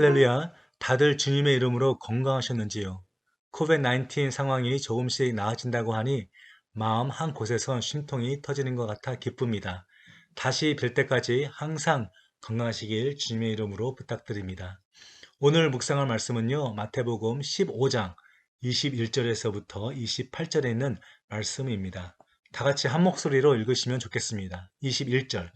할렐루야, 다들 주님의 이름으로 건강하셨는지요? 코비드-19 상황이 조금씩 나아진다고 하니 마음 한 곳에선 심통이 터지는 것 같아 기쁩니다. 다시 뵐 때까지 항상 건강하시길 주님의 이름으로 부탁드립니다. 오늘 묵상할 말씀은요, 마태복음 15장 21절에서부터 28절에 있는 말씀입니다. 다 같이 한 목소리로 읽으시면 좋겠습니다. 21절.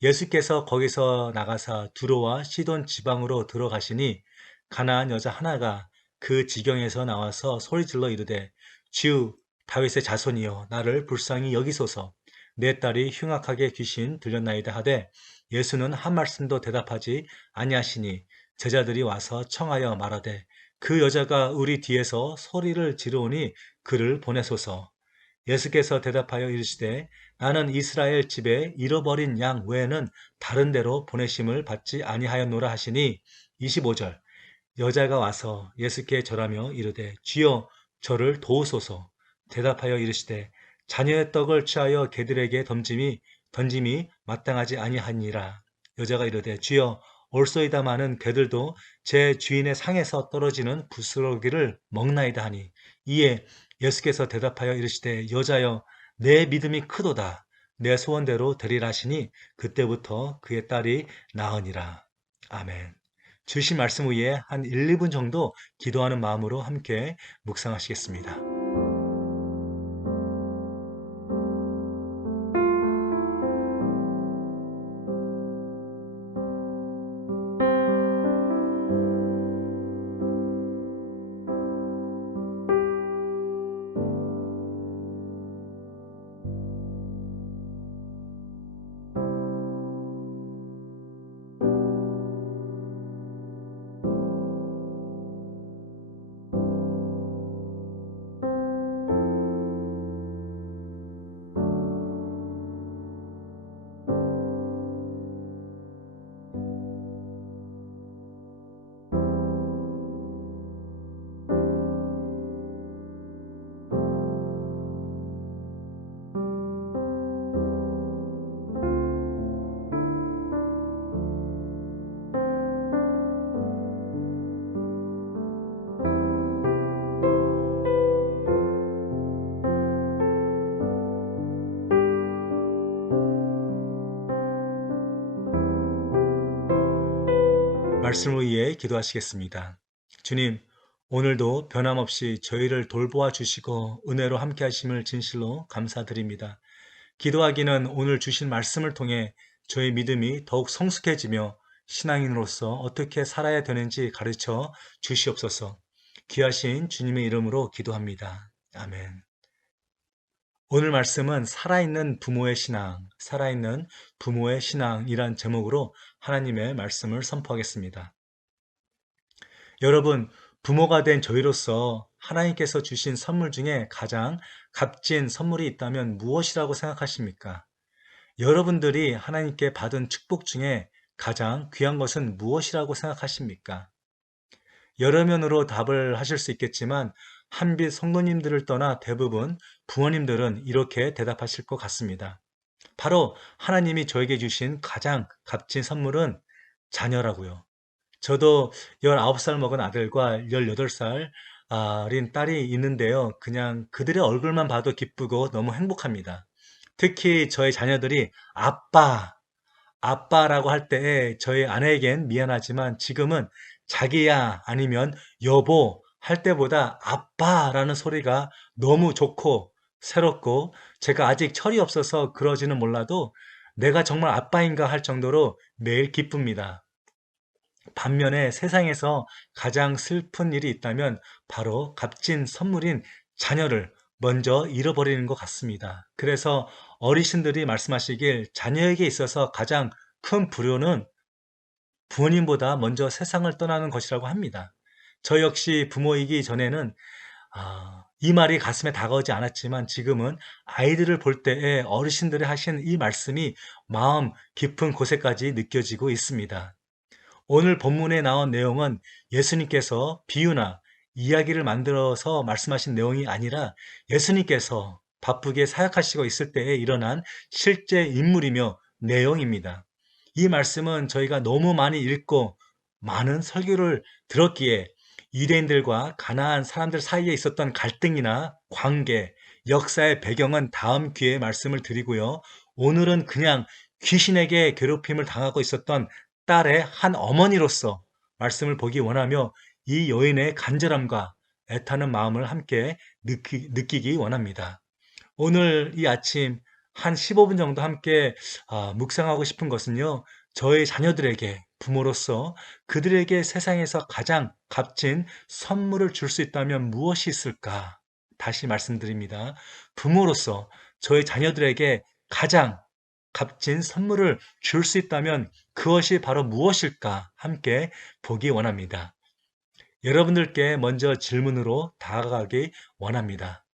예수께서 거기서 나가사 두로와 시돈 지방으로 들어가시니 가나안 여자 하나가 그 지경에서 나와서 소리질러 이르되 주 다윗의 자손이여 나를 불쌍히 여기소서. 내 딸이 흉악하게 귀신 들렸나이다 하되 예수는 한 말씀도 대답하지 아니하시니 제자들이 와서 청하여 말하되 그 여자가 우리 뒤에서 소리를 지르오니 그를 보내소서. 예수께서 대답하여 이르시되 나는 이스라엘 집에 잃어버린 양 외에는 다른 데로 보내심을 받지 아니하였노라 하시니 25절. 여자가 와서 예수께 절하며 이르되 주여 저를 도우소서. 대답하여 이르시되 자녀의 떡을 취하여 개들에게 던짐이 마땅하지 아니하니라. 여자가 이르되 주여 올소이다마는 개들도 제 주인의 상에서 떨어지는 부스러기를 먹나이다 하니 이에 예수께서 대답하여 이르시되 여자여 내 믿음이 크도다. 내 소원대로 되리라 하시니 그때부터 그의 딸이 나으니라. 아멘. 주신 말씀 위에 한 1, 2분 정도 기도하는 마음으로 함께 묵상하시겠습니다. 말씀을 위해 기도하시겠습니다. 주님, 오늘도 변함없이 저희를 돌보아 주시고 은혜로 함께 하심을 진실로 감사드립니다. 기도하기는 오늘 주신 말씀을 통해 저희 믿음이 더욱 성숙해지며 신앙인으로서 어떻게 살아야 되는지 가르쳐 주시옵소서. 귀하신 주님의 이름으로 기도합니다. 아멘. 오늘 말씀은 살아있는 부모의 신앙이란 제목으로 하나님의 말씀을 선포하겠습니다. 여러분, 부모가 된 저희로서 하나님께서 주신 선물 중에 가장 값진 선물이 있다면 무엇이라고 생각하십니까? 여러분들이 하나님께 받은 축복 중에 가장 귀한 것은 무엇이라고 생각하십니까? 여러 면으로 답을 하실 수 있겠지만 한빛 성도님들을 떠나 대부분 부모님들은 이렇게 대답하실 것 같습니다. 바로 하나님이 저에게 주신 가장 값진 선물은 자녀라고요. 저도 19살 먹은 아들과 18살인 딸이 있는데요. 그냥 그들의 얼굴만 봐도 기쁘고 너무 행복합니다. 특히 저희 자녀들이 아빠라고 할 때 저희 아내에겐 미안하지만 지금은 자기야 아니면 여보 할 때보다 아빠라는 소리가 너무 좋고 새롭고 제가 아직 철이 없어서 그러지는 몰라도 내가 정말 아빠인가 할 정도로 매일 기쁩니다. 반면에 세상에서 가장 슬픈 일이 있다면 바로 값진 선물인 자녀를 먼저 잃어버리는 것 같습니다. 그래서 어르신들이 말씀하시길 자녀에게 있어서 가장 큰 불효는 부모님보다 먼저 세상을 떠나는 것이라고 합니다. 저 역시 부모이기 전에는 이 말이 가슴에 다가오지 않았지만 지금은 아이들을 볼 때에 어르신들이 하신 이 말씀이 마음 깊은 곳에까지 느껴지고 있습니다. 오늘 본문에 나온 내용은 예수님께서 비유나 이야기를 만들어서 말씀하신 내용이 아니라 예수님께서 바쁘게 사역하시고 있을 때에 일어난 실제 인물이며 내용입니다. 이 말씀은 저희가 너무 많이 읽고 많은 설교를 들었기에 유대인들과 가나안 사람들 사이에 있었던 갈등이나 관계, 역사의 배경은 다음 기회에 말씀을 드리고요. 오늘은 그냥 귀신에게 괴롭힘을 당하고 있었던 딸의 한 어머니로서 말씀을 보기 원하며 이 여인의 간절함과 애타는 마음을 함께 느끼기 원합니다. 오늘 이 아침 한 15분 정도 함께 묵상하고 싶은 것은요. 저의 자녀들에게 부모로서 그들에게 세상에서 가장 값진 선물을 줄 수 있다면 무엇이 있을까? 다시 말씀드립니다. 부모로서 저의 자녀들에게 가장 값진 선물을 줄 수 있다면 그것이 바로 무엇일까? 함께 보기 원합니다. 여러분들께 먼저 질문으로 다가가기 원합니다.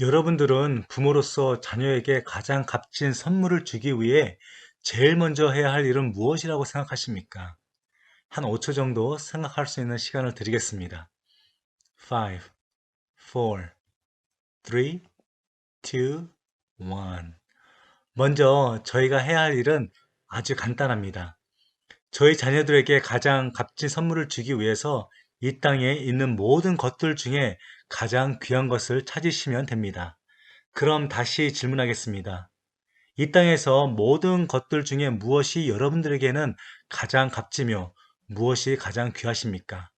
여러분들은 부모로서 자녀에게 가장 값진 선물을 주기 위해 제일 먼저 해야 할 일은 무엇이라고 생각하십니까? 한 5초 정도 생각할 수 있는 시간을 드리겠습니다. 5, 4, 3, 2, 1. 먼저 저희가 해야 할 일은 아주 간단합니다. 저희 자녀들에게 가장 값진 선물을 주기 위해서 이 땅에 있는 모든 것들 중에 가장 귀한 것을 찾으시면 됩니다. 그럼 다시 질문하겠습니다. 이 땅에서 모든 것들 중에 무엇이 여러분들에게는 가장 값지며 무엇이 가장 귀하십니까?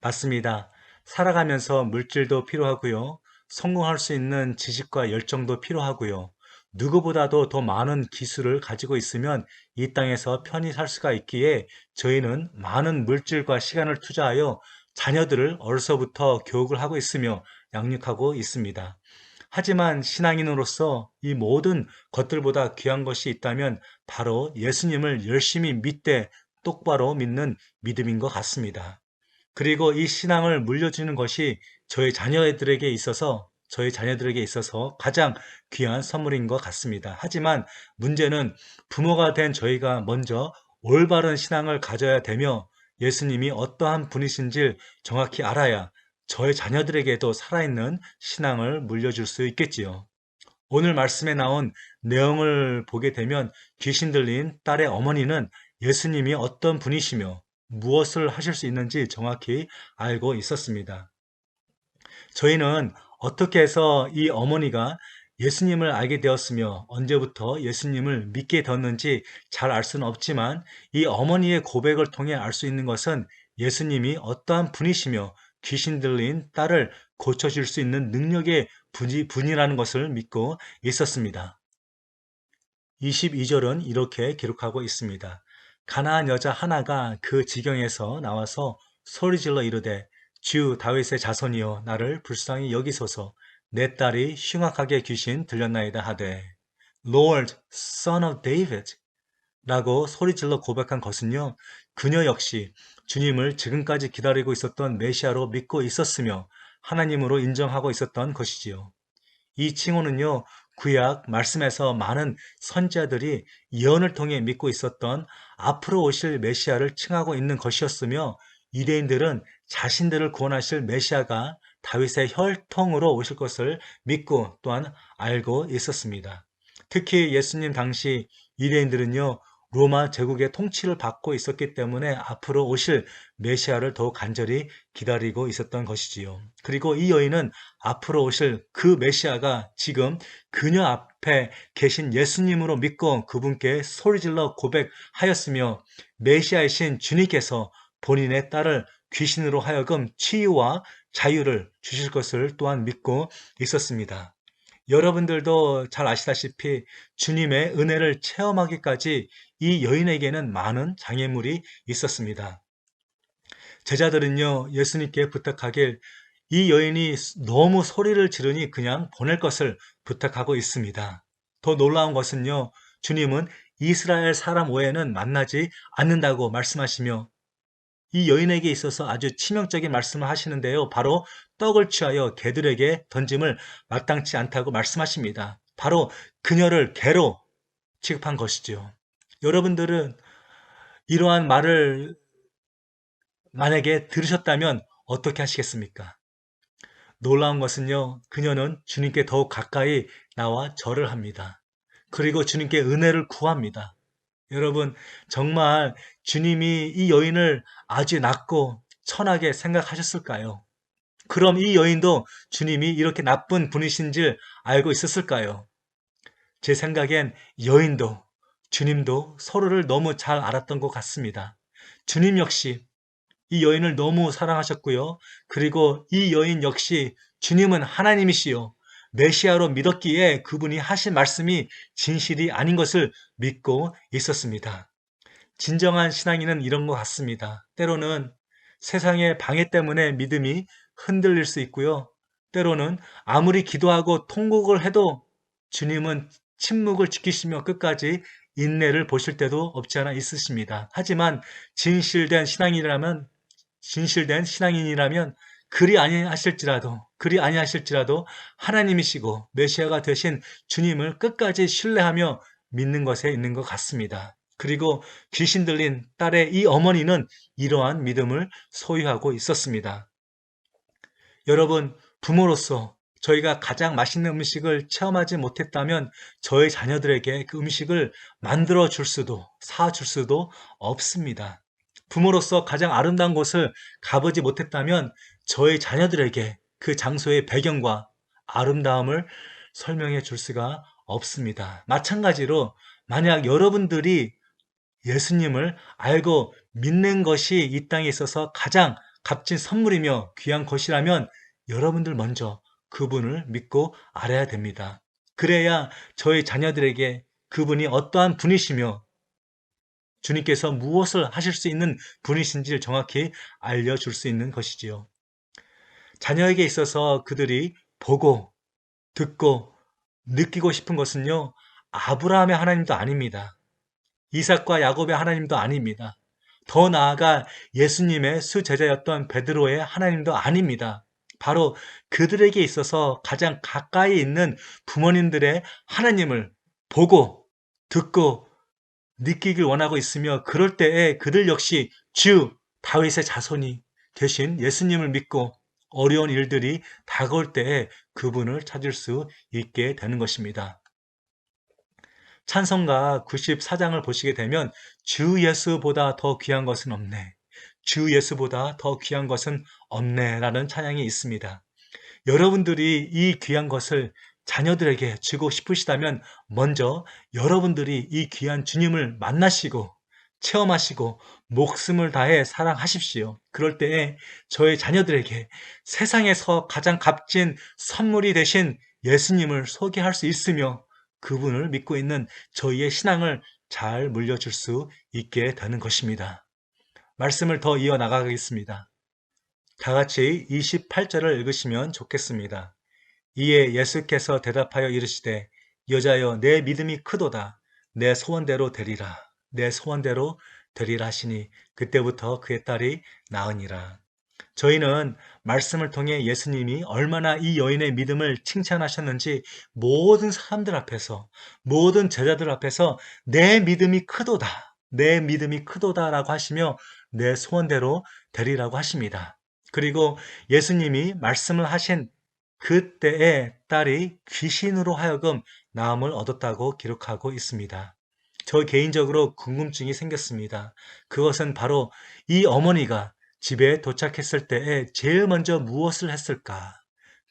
맞습니다. 살아가면서 물질도 필요하고요. 성공할 수 있는 지식과 열정도 필요하고요. 누구보다도 더 많은 기술을 가지고 있으면 이 땅에서 편히 살 수가 있기에 저희는 많은 물질과 시간을 투자하여 자녀들을 어려서부터 교육을 하고 있으며 양육하고 있습니다. 하지만 신앙인으로서 이 모든 것들보다 귀한 것이 있다면 바로 예수님을 열심히 믿되 똑바로 믿는 믿음인 것 같습니다. 그리고 이 신앙을 물려주는 것이 저희 자녀들에게 있어서 가장 귀한 선물인 것 같습니다. 하지만 문제는 부모가 된 저희가 먼저 올바른 신앙을 가져야 되며 예수님이 어떠한 분이신지 정확히 알아야 저의 자녀들에게도 살아있는 신앙을 물려줄 수 있겠지요. 오늘 말씀에 나온 내용을 보게 되면 귀신 들린 딸의 어머니는 예수님이 어떤 분이시며 무엇을 하실 수 있는지 정확히 알고 있었습니다. 저희는 어떻게 해서 이 어머니가 예수님을 알게 되었으며 언제부터 예수님을 믿게 되었는지 잘 알 수는 없지만 이 어머니의 고백을 통해 알 수 있는 것은 예수님이 어떠한 분이시며 귀신 들린 딸을 고쳐줄 수 있는 능력의 분이라는 것을 믿고 있었습니다. 22절은 이렇게 기록하고 있습니다. 가나안 여자 하나가 그 지경에서 나와서 소리질러 이르되 주 다윗의 자손이여 나를 불쌍히 여기소서 내 딸이 흉악하게 귀신 들렸나이다 하되 Lord, son of David 라고 소리질러 고백한 것은요. 그녀 역시 주님을 지금까지 기다리고 있었던 메시아로 믿고 있었으며 하나님으로 인정하고 있었던 것이지요. 이 칭호는요. 구약 말씀에서 많은 선지자들이 예언을 통해 믿고 있었던 앞으로 오실 메시아를 칭하고 있는 것이었으며 유대인들은 자신들을 구원하실 메시아가 다윗의 혈통으로 오실 것을 믿고 또한 알고 있었습니다. 특히 예수님 당시 유대인들은요. 로마 제국의 통치를 받고 있었기 때문에 앞으로 오실 메시아를 더욱 간절히 기다리고 있었던 것이지요. 그리고 이 여인은 앞으로 오실 그 메시아가 지금 그녀 앞에 계신 예수님으로 믿고 그분께 소리질러 고백하였으며 메시아이신 주님께서 본인의 딸을 귀신으로 하여금 치유와 자유를 주실 것을 또한 믿고 있었습니다. 여러분들도 잘 아시다시피 주님의 은혜를 체험하기까지 이 여인에게는 많은 장애물이 있었습니다. 제자들은요, 예수님께 부탁하길 이 여인이 너무 소리를 지르니 그냥 보낼 것을 부탁하고 있습니다. 더 놀라운 것은요, 주님은 이스라엘 사람 외에는 만나지 않는다고 말씀하시며 이 여인에게 있어서 아주 치명적인 말씀을 하시는데요. 바로 떡을 취하여 개들에게 던짐을 마땅치 않다고 말씀하십니다. 바로 그녀를 개로 취급한 것이죠. 여러분들은 이러한 말을 만약에 들으셨다면 어떻게 하시겠습니까? 놀라운 것은요, 그녀는 주님께 더욱 가까이 나와 절을 합니다. 그리고 주님께 은혜를 구합니다. 여러분, 정말 주님이 이 여인을 아주 낮고 천하게 생각하셨을까요? 그럼 이 여인도 주님이 이렇게 나쁜 분이신 줄 알고 있었을까요? 제 생각엔 여인도 주님도 서로를 너무 잘 알았던 것 같습니다. 주님 역시 이 여인을 너무 사랑하셨고요. 그리고 이 여인 역시 주님은 하나님이시요 메시아로 믿었기에 그분이 하신 말씀이 진실이 아닌 것을 믿고 있었습니다. 진정한 신앙인은 이런 것 같습니다. 때로는 세상의 방해 때문에 믿음이 흔들릴 수 있고요. 때로는 아무리 기도하고 통곡을 해도 주님은 침묵을 지키시며 끝까지 인내를 보실 때도 없지 않아 있으십니다. 하지만 진실된 신앙인이라면 그리 아니하실지라도 하나님이시고 메시아가 되신 주님을 끝까지 신뢰하며 믿는 것에 있는 것 같습니다. 그리고 귀신 들린 딸의 이 어머니는 이러한 믿음을 소유하고 있었습니다. 여러분, 부모로서 저희가 가장 맛있는 음식을 체험하지 못했다면 저희 자녀들에게 그 음식을 만들어 줄 수도 사줄 수도 없습니다. 부모로서 가장 아름다운 곳을 가보지 못했다면 저희 자녀들에게 그 장소의 배경과 아름다움을 설명해 줄 수가 없습니다. 마찬가지로 만약 여러분들이 예수님을 알고 믿는 것이 이 땅에 있어서 가장 값진 선물이며 귀한 것이라면 여러분들 먼저 그분을 믿고 알아야 됩니다. 그래야 저희 자녀들에게 그분이 어떠한 분이시며 주님께서 무엇을 하실 수 있는 분이신지를 정확히 알려줄 수 있는 것이지요. 자녀에게 있어서 그들이 보고 듣고 느끼고 싶은 것은요, 아브라함의 하나님도 아닙니다. 이삭과 야곱의 하나님도 아닙니다. 더 나아가 예수님의 수제자였던 베드로의 하나님도 아닙니다. 바로 그들에게 있어서 가장 가까이 있는 부모님들의 하나님을 보고 듣고 느끼길 원하고 있으며 그럴 때에 그들 역시 주 다윗의 자손이 되신 예수님을 믿고 어려운 일들이 다가올 때에 그분을 찾을 수 있게 되는 것입니다. 찬송가 94장을 보시게 되면 주 예수보다 더 귀한 것은 없네. 주 예수보다 더 귀한 것은 없네 라는 찬양이 있습니다. 여러분들이 이 귀한 것을 자녀들에게 주고 싶으시다면 먼저 여러분들이 이 귀한 주님을 만나시고 체험하시고 목숨을 다해 사랑하십시오. 그럴 때에 저의 자녀들에게 세상에서 가장 값진 선물이 되신 예수님을 소개할 수 있으며 그분을 믿고 있는 저희의 신앙을 잘 물려줄 수 있게 되는 것입니다. 말씀을 더 이어나가겠습니다. 다 같이 28절을 읽으시면 좋겠습니다. 이에 예수께서 대답하여 이르시되 여자여 내 믿음이 크도다. 내 소원대로 되리라. 내 소원대로 되리라 하시니 그때부터 그의 딸이 나으니라. 저희는 말씀을 통해 예수님이 얼마나 이 여인의 믿음을 칭찬하셨는지 모든 사람들 앞에서 모든 제자들 앞에서 내 믿음이 크도다. 내 믿음이 크도다 라고 하시며 내 소원대로 되리라고 하십니다. 그리고 예수님이 말씀을 하신 그때에 딸이 귀신으로 하여금 나음을 얻었다고 기록하고 있습니다. 저 개인적으로 궁금증이 생겼습니다. 그것은 바로 이 어머니가 집에 도착했을 때에 제일 먼저 무엇을 했을까?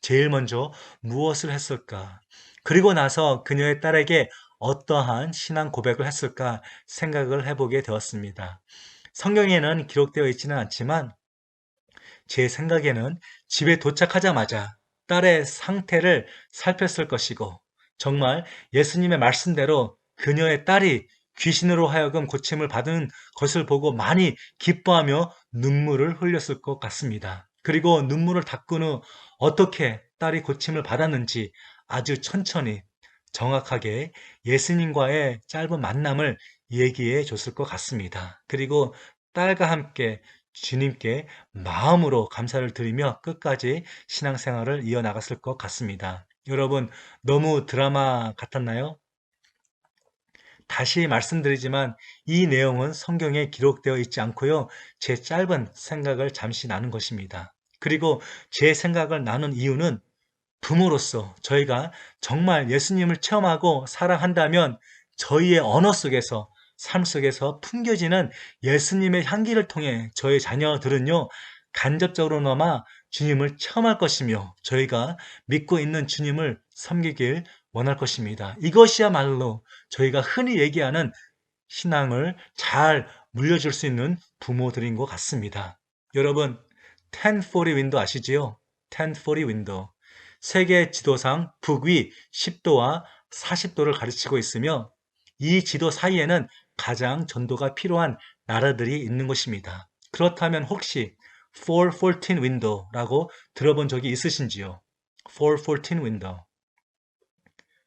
제일 먼저 무엇을 했을까? 그리고 나서 그녀의 딸에게 어떠한 신앙 고백을 했을까 생각을 해보게 되었습니다. 성경에는 기록되어 있지는 않지만 제 생각에는 집에 도착하자마자 딸의 상태를 살폈을 것이고 정말 예수님의 말씀대로 그녀의 딸이 귀신으로 하여금 고침을 받은 것을 보고 많이 기뻐하며 눈물을 흘렸을 것 같습니다. 그리고 눈물을 닦은 후 어떻게 딸이 고침을 받았는지 아주 천천히 정확하게 예수님과의 짧은 만남을 얘기해 줬을 것 같습니다. 그리고 딸과 함께 주님께 마음으로 감사를 드리며 끝까지 신앙생활을 이어나갔을 것 같습니다. 여러분, 너무 드라마 같았나요? 다시 말씀드리지만 이 내용은 성경에 기록되어 있지 않고요. 제 짧은 생각을 잠시 나눈 것입니다. 그리고 제 생각을 나눈 이유는 부모로서 저희가 정말 예수님을 체험하고 사랑한다면 저희의 언어 속에서 삶 속에서 풍겨지는 예수님의 향기를 통해 저희 자녀들은요, 간접적으로나마 주님을 체험할 것이며 저희가 믿고 있는 주님을 섬기길 원할 것입니다. 이것이야말로 저희가 흔히 얘기하는 신앙을 잘 물려줄 수 있는 부모들인 것 같습니다. 여러분, 1040 윈도 아시지요? 1040 윈도. 세계 지도상 북위 10도와 40도를 가르치고 있으며 이 지도 사이에는 가장 전도가 필요한 나라들이 있는 것입니다. 그렇다면 혹시 414 윈도라고 들어본 적이 있으신지요? 414 윈도.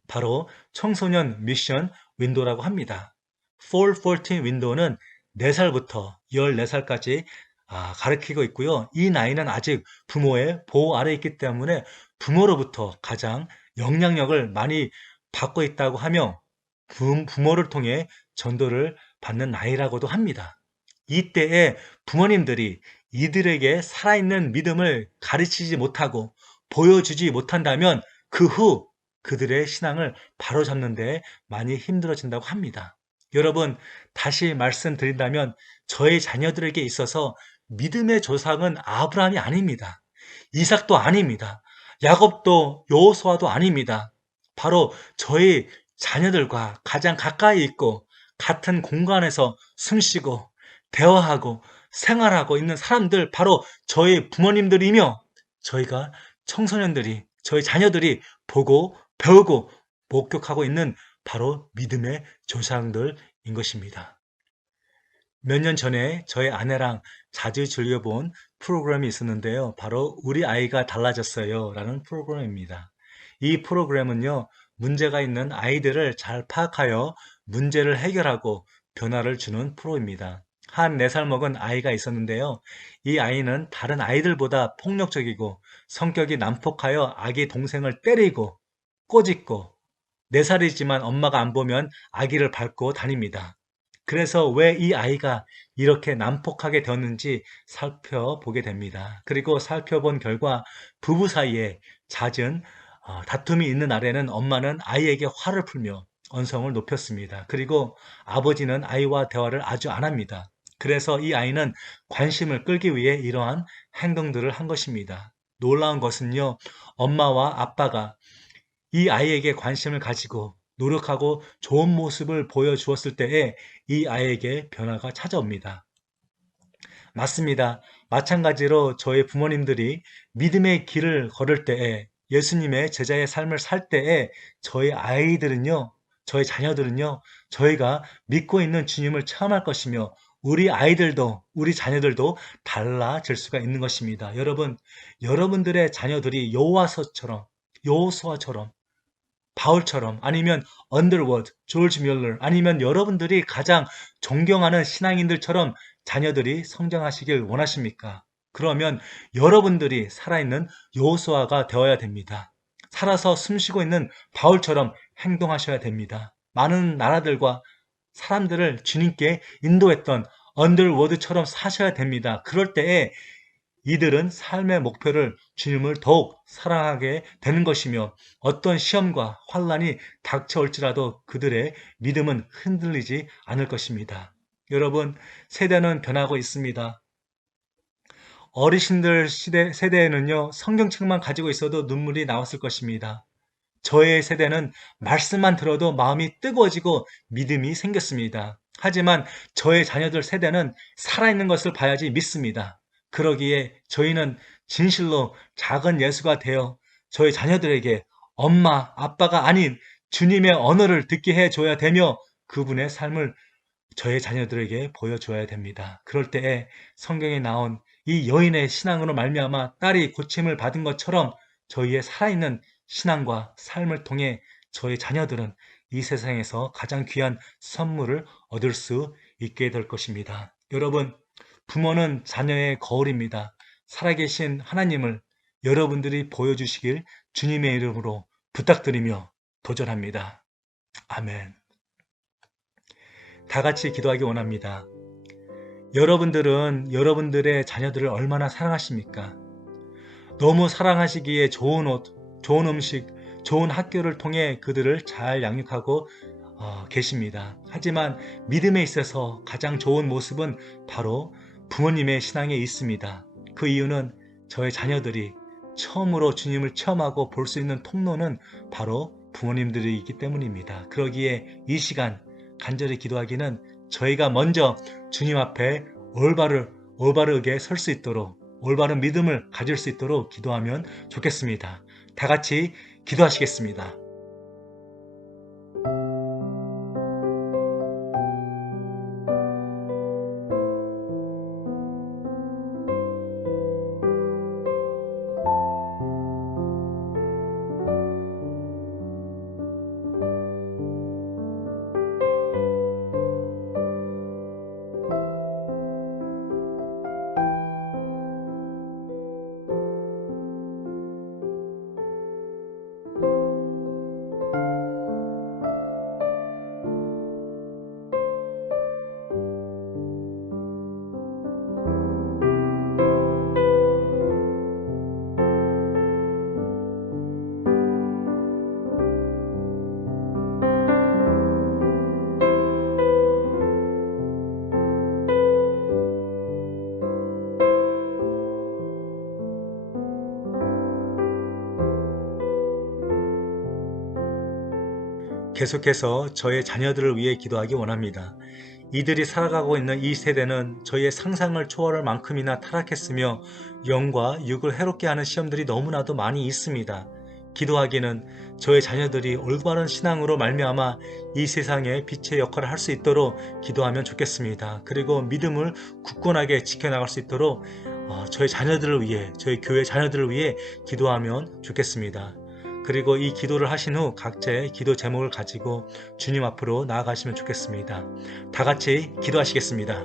바로 청소년 미션 윈도라고 합니다. 414 윈도는 4살부터 14살까지 가르치고 있고요. 이 나이는 아직 부모의 보호 아래에 있기 때문에 부모로부터 가장 영향력을 많이 받고 있다고 하며 부모를 통해 전도를 받는 나이라고도 합니다. 이때에 부모님들이 이들에게 살아있는 믿음을 가르치지 못하고 보여주지 못한다면 그 후 그들의 신앙을 바로잡는 데 많이 힘들어진다고 합니다. 여러분, 다시 말씀드린다면 저의 자녀들에게 있어서 믿음의 조상은 아브라함이 아닙니다. 이삭도 아닙니다. 야곱도 여호수아도 아닙니다. 바로 저희 자녀들과 가장 가까이 있고 같은 공간에서 숨쉬고 대화하고 생활하고 있는 사람들, 바로 저희 부모님들이며 저희가 청소년들이, 저희 자녀들이 보고 배우고 목격하고 있는 바로 믿음의 조상들인 것입니다. 몇 년 전에 저희 아내랑 자주 즐겨본 프로그램이 있었는데요. 바로 우리 아이가 달라졌어요 라는 프로그램입니다. 이 프로그램은요, 문제가 있는 아이들을 잘 파악하여 문제를 해결하고 변화를 주는 프로입니다. 한 4살 먹은 아이가 있었는데요. 이 아이는 다른 아이들보다 폭력적이고 성격이 난폭하여 아기 동생을 때리고 꼬집고 4살이지만 엄마가 안 보면 아기를 밟고 다닙니다. 그래서 왜 이 아이가 이렇게 난폭하게 되었는지 살펴보게 됩니다. 그리고 살펴본 결과 부부 사이에 잦은 다툼이 있는 날에는 엄마는 아이에게 화를 풀며 언성을 높였습니다. 그리고 아버지는 아이와 대화를 아주 안 합니다. 그래서 이 아이는 관심을 끌기 위해 이러한 행동들을 한 것입니다. 놀라운 것은요, 엄마와 아빠가 이 아이에게 관심을 가지고 노력하고 좋은 모습을 보여주었을 때에 이 아이에게 변화가 찾아옵니다. 맞습니다. 마찬가지로 저희 부모님들이 믿음의 길을 걸을 때에, 예수님의 제자의 삶을 살 때에 저희 아이들은요, 저희 자녀들은요, 저희가 믿고 있는 주님을 체험할 것이며 우리 아이들도, 우리 자녀들도 달라질 수가 있는 것입니다. 여러분, 여러분들의 자녀들이 여호수아처럼, 바울처럼, 아니면 언더워드, 조지 뮬러, 아니면 여러분들이 가장 존경하는 신앙인들처럼 자녀들이 성장하시길 원하십니까? 그러면 여러분들이 살아있는 여호수아가 되어야 됩니다. 살아서 숨쉬고 있는 바울처럼 행동하셔야 됩니다. 많은 나라들과 사람들을 주님께 인도했던 언더워드처럼 사셔야 됩니다. 그럴 때에 이들은 삶의 목표를 주님을 더욱 사랑하게 되는 것이며 어떤 시험과 환난이 닥쳐올지라도 그들의 믿음은 흔들리지 않을 것입니다. 여러분, 세대는 변하고 있습니다. 어르신들 세대에는요, 성경책만 가지고 있어도 눈물이 나왔을 것입니다. 저의 세대는 말씀만 들어도 마음이 뜨거워지고 믿음이 생겼습니다. 하지만 저의 자녀들 세대는 살아있는 것을 봐야지 믿습니다. 그러기에 저희는 진실로 작은 예수가 되어 저희 자녀들에게 엄마, 아빠가 아닌 주님의 언어를 듣게 해줘야 되며 그분의 삶을 저의 자녀들에게 보여줘야 됩니다. 그럴 때에 성경에 나온 이 여인의 신앙으로 말미암아 딸이 고침을 받은 것처럼 저희의 살아있는 신앙과 삶을 통해 저희 자녀들은 이 세상에서 가장 귀한 선물을 얻을 수 있게 될 것입니다. 여러분, 부모는 자녀의 거울입니다. 살아계신 하나님을 여러분들이 보여주시길 주님의 이름으로 부탁드리며 도전합니다. 아멘. 다 같이 기도하기 원합니다. 여러분들은 여러분들의 자녀들을 얼마나 사랑하십니까? 너무 사랑하시기에 좋은 옷, 좋은 음식, 좋은 학교를 통해 그들을 잘 양육하고 계십니다. 하지만 믿음에 있어서 가장 좋은 모습은 바로 부모님의 신앙에 있습니다. 그 이유는 저의 자녀들이 처음으로 주님을 체험하고 볼 수 있는 통로는 바로 부모님들이기 때문입니다. 그러기에 이 시간 간절히 기도하기는 저희가 먼저 주님 앞에 올바르게 설 수 있도록, 올바른 믿음을 가질 수 있도록 기도하면 좋겠습니다. 다 같이 기도하시겠습니다. 계속해서 저의 자녀들을 위해 기도하기 원합니다. 이들이 살아가고 있는 이 세대는 저희의 상상을 초월할 만큼이나 타락했으며 영과 육을 해롭게 하는 시험들이 너무나도 많이 있습니다. 기도하기는 저의 자녀들이 올바른 신앙으로 말미암아 이 세상에 빛의 역할을 할 수 있도록 기도하면 좋겠습니다. 그리고 믿음을 굳건하게 지켜나갈 수 있도록 저희 자녀들을 위해, 저희 교회 자녀들을 위해 기도하면 좋겠습니다. 그리고 이 기도를 하신 후 각자의 기도 제목을 가지고 주님 앞으로 나아가시면 좋겠습니다. 다 같이 기도하시겠습니다.